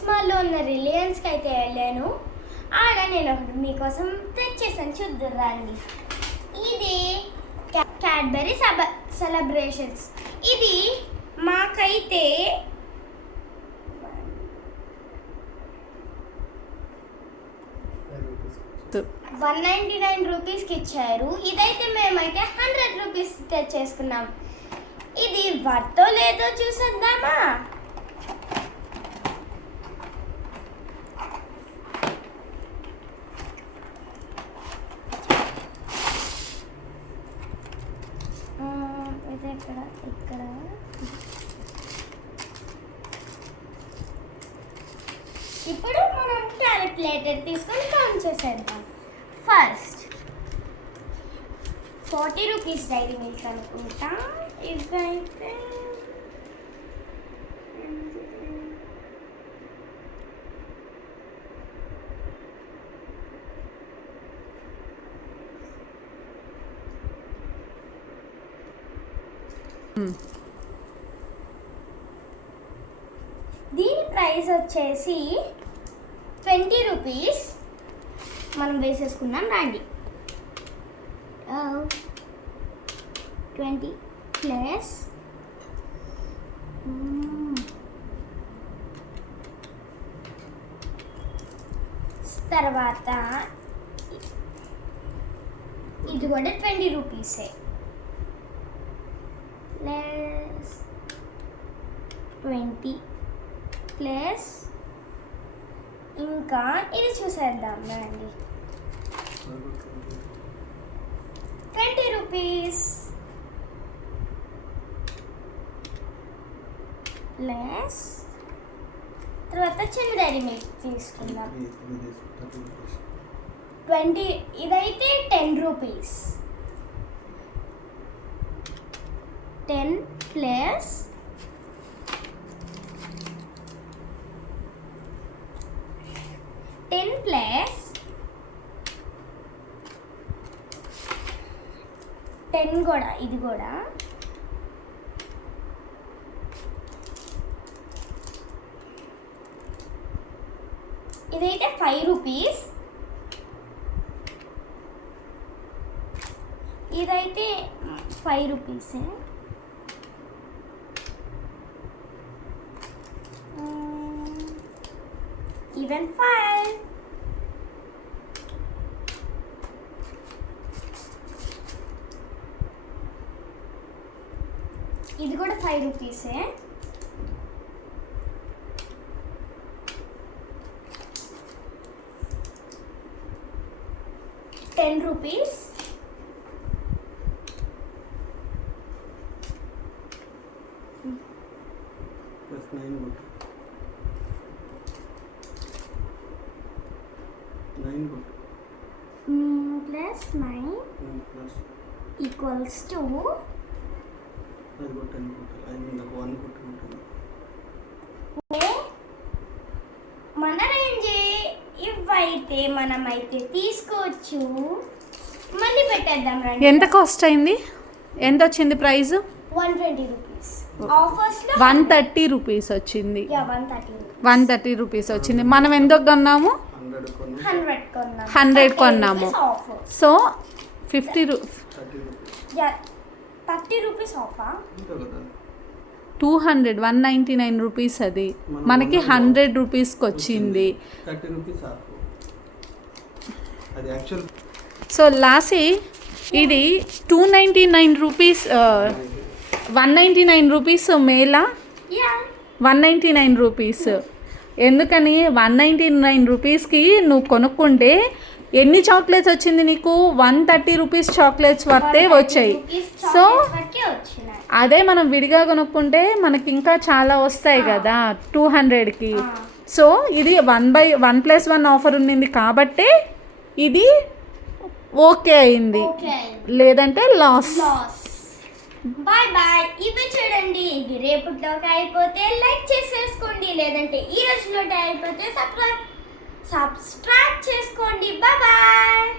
Phoenix మాల్లో ఉన్న రిలయన్స్కి అయితే వెళ్ళాను. ఆడ నేను ఒకటి మీకోసం తెచ్చేసాను, చూద్దురండి. ఇది క్యాడ్బరీ సెలబ్రేషన్స్. ఇది మాకైతే ₹199 ఇచ్చారు. ఇదైతే మేమైతే 100 రూపీస్ తెచ్చేసుకున్నాం. ఇది వర్తో లేదో చూసేద్దామా? ఇది ఇక్కడ ఇప్పుడు మనం క్యాలిక్యులేటర్ తీసుకొని కౌంట్ చేసేద్దాం. ఫస్ట్ 40 రూపీస్ డైరీ మిల్క్ అనుకుంటా. ఇదైతే దీని ప్రైస్ వచ్చేసి 20 రూపీస్. మనం వేసేసుకున్నాం రండి. 20 ప్లస్ తర్వాత ఇది కూడా 20 రూపీసే. ప్లస్ 20 ప్లస్ ఇంకా ఇది చూసేద్దాం రండి. 20 రూపీస్ ప్లస్ తర్వాత చిన్న డైరీ మిల్క్ తీసుకుందాం. 20 ఇదైతే 10 రూపీస్. 10 ప్లస్ 10 ప్లస్ 10 కూడా ఇది కూడా ఇదైతే 5 రూపీస్. ఇదైతే 5 రూపీసే. ఈవెన్ 5. ఇది కూడా 5 రూపీసే. ₹10 plus 9 what? 9 what? Plus 9 plus equals to అది what 10 what? I mean like 1 what? మన రేంజ్ ఇవైతే మనమైతే తీసుకోవచ్చు. మళ్ళీ పెట్టేద్దాం రండి. ఎంత కాస్ట్ అయింది? ఎంత వచ్చింది ప్రైస్? 120 రూపీస్. ఆఫర్స్ లో 130 రూపీస్ వచ్చింది. 130 రూపీస్ వచ్చింది. మనం ఎందుకు కొన్నాము? 100 కొన్నాము. సో 50 30 రూపీస్ ఆఫా? 200 199 రూపీస్. అది మనకి 100 రూపీస్కి వచ్చింది. 30 రూపీస్ ఆఫ్. అది యాక్చువల్. సో లాసీ ఇది 299 రూపీస్, 199 రూపీస్ మేలా, 199 రూపీస్. ఎందుకని 199 రూపీస్కి నువ్వు కొనుక్కుంటే ఎన్ని చాక్లెట్స్ వచ్చింది నీకు? 130 రూపీస్ చాక్లెట్స్ వర్తే వచ్చాయి. సో అదే మనం విడిగా కొనుక్కుంటే మనకి ఇంకా చాలా వస్తాయి కదా 200కి. సో ఇది 1+1 ఆఫర్ ఉన్నింది కాబట్టి ఇది ఓకే అయింది, లేదంటే లాస్. Bye bye. ఇవి చూడండి, ఇవి రేపటిలోకి అయిపోతే లైక్ చేసేసుకోండి, లేదంటే ఈ రోజులోకి అయిపోతే సబ్స్క్రైబ్ చేసుకోండి. Bye bye.